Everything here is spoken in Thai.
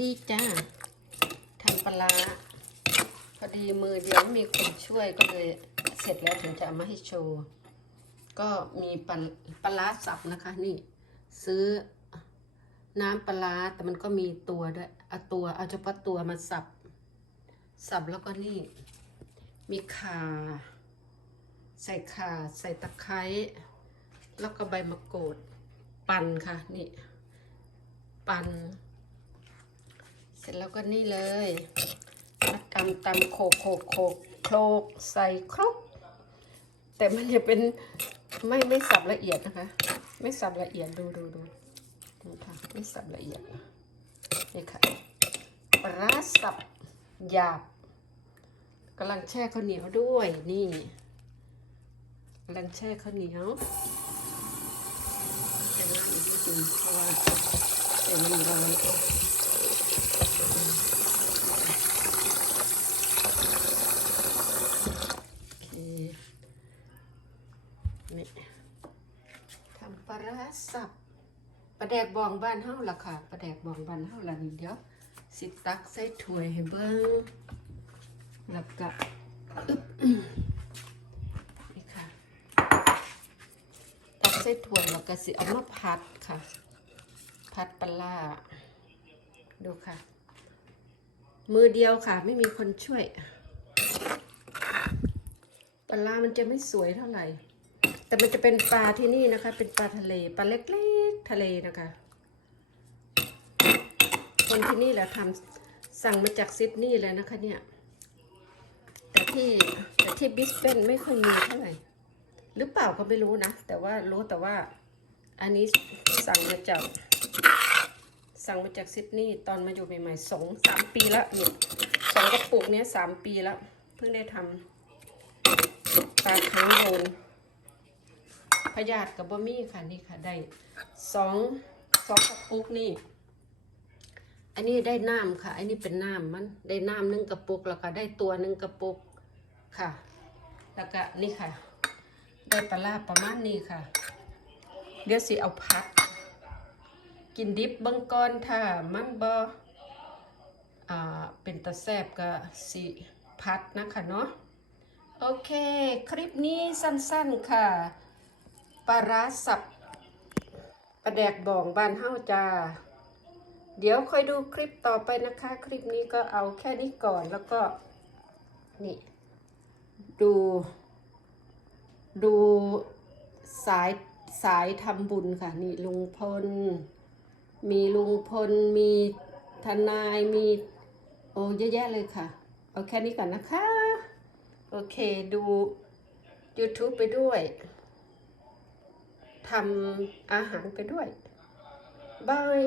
ดีจ้าทำปลาพอดีมือเดียวมีคนช่วยก็เลยเสร็จแล้วถึงจะเอามาให้โชว์ ก็มีปลาปลาสับนะคะ นี่ ซื้อน้ำปลาแต่มันก็มีตัวด้วยเอาตัวเอาเฉพาะตัวมาสับ สับแล้วก็นี่ มีข่าใส่ข่าใส่ตะไคร้แล้วก็ใบมะกรูด ปั่นค่ะ นี่ ปั่น เสร็จแล้วก็นี่เลยมาตำตำโขกโขกโขกโคลกใส่ครกแต่มันจะเป็นไม่ไม่สับละเอียดนะคะ ไม่สับละเอียดดูดูดูดูค่ะไม่สับละเอียดนี่ค่ะปลาร้าสับหยาบกำลังแช่ข้าวเหนียวด้วยนี่กำลังแช่ข้าวเหนียวแต่น้ำอีกนิดนึงเพราะว่าเป็นมันร้อนโอเคนี่ ทำปลาสับปลาแดกบองบ้านเฮาล่ะค่ะปลาแดกบองบ้านเฮาล่ะนี่เดี๋ยวสิตักใส่ถ้วยให้เบิ่งแล้วก็อึ๊บนี่ค่ะตักใส่ถ้วยแล้วก็สิเอามาผัดค่ะผัดปลาดูค่ะ มือเดียวค่ะ ไม่มีคนช่วยปลามันจะไม่สวยเท่าไหร่ แต่มันจะเป็นปลาที่นี่นะคะ เป็นปลาทะเลปลาเล็กๆทะเลนะคะ คนที่นี่แหละทำสั่งมาจากซิดนีย์เลยนะคะเนี่ยแต่ที่แต่ที่บิสเบนไม่ค่อยมีเท่าไหร่ หรือเปล่าก็ไม่รู้นะ แต่ว่ารู้แต่ว่า อันนี้สั่งมาจากสั่งมาจากซิดนีย์ตอนมาอยู่ใหม่ๆสองสามปีล้วเนี่ยสองกระปุกเนี้ยสามปีล้วเพิ่งได้ทำปลาค้งโดน พยาธิกับบะมี่ค่ะนี่ค่ะได้สองสองกระปุกนี่ อันนี้ได้น้ำค่ะ อันนี้เป็นน้ำมันได้น้ำหนึ่งกระปุกแล้วก็ได้ตัวหนึ่งกระปุกค่ะ แล้วก็นี่ค่ะ ได้ปลาร้าประมาณนี้ค่ะ เดี๋ยวสิเอาพัดกินดิบเบิ้งก่อนถ้ามันบ่อ่าเป็นตะแซบก็สิพัดนะคะเนาะโอเค คลิปนี้สั้นๆค่ะ ปลาร้าสับปลาแดกบ่องบานเฮาจ้า เดี๋ยวค่อยดูคลิปต่อไปนะคะ คลิปนี้ก็เอาแค่นี้ก่อนแล้วก็ นี่ ดู ดูสายสายทำบุญค่ะ นี่ลุงพล มีลุงพล มีทนายมีโอ้เยอะแยะเลยค่ะ เอาแค่นี้ก่อนนะคะ โอเคดู YouTube ไปด้วย ทำอาหารไปด้วยบาย